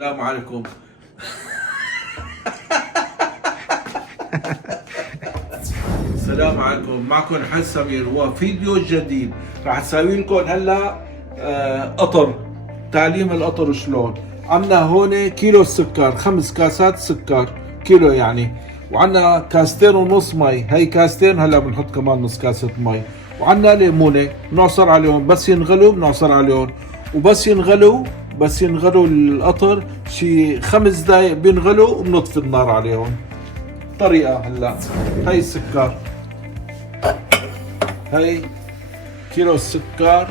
السلام عليكم. السلام عليكم، معكم حسن سمير وفيديو جديد. راح اسوي لكم هلا قطر، تعليم القطر شلون. عندنا هون كيلو السكر، 5 كاسات سكر كيلو يعني، وعندنا كاستين ونص مي. هي كاستين، هلا بنحط كمان نص كاسة مي. وعندنا ليمونة بنعصر عليهم، بس ينغلوا بنعصر عليهم، وبس ينغلوا القطر شي 5 دقايق بينغلوا وبنطفي النار عليهم. طريقة هلا، هي السكر، هي كيلو السكر،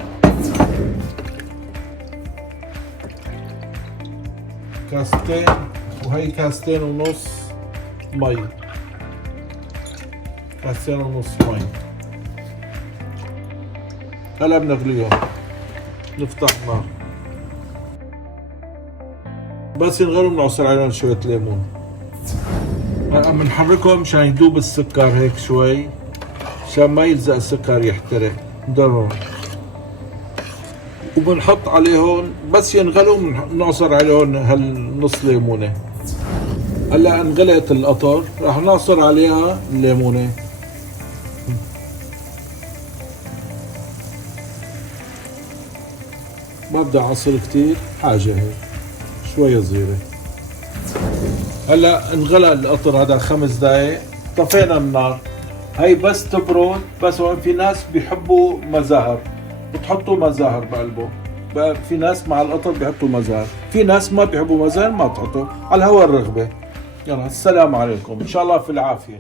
كاستين، وهي كاستين ونص مي، كاستين ونص مي. هلا بنغليهم، نفتح النار، بس ينغلوا بنعصر عليهم شوية ليمون. بنحركهم مشان يذوب السكر هيك شوي، مشان ما يلزق السكر يحترق. ضروري. وبنحط عليهم بس ينغلوا بنعصر عليهم هالنص ليمونه. هلا انغلقت القطر، راح نعصر عليها الليمونه. ما بدي اعصر كثير، حاجه هيك شويه صغيره. هلا انغلق القطر هذا 5 دقايق، طفينا النار. هي بس تبرد. بس هون في ناس بيحبوا مزهر، بتحطوا مزهر بقلبه. بقى في ناس مع القطر بيحطوا مزهر، في ناس ما بيحبوا مزهر ما بتحطوا، على الهواء الرغبة. يلا السلام عليكم، ان شاء الله في العافية.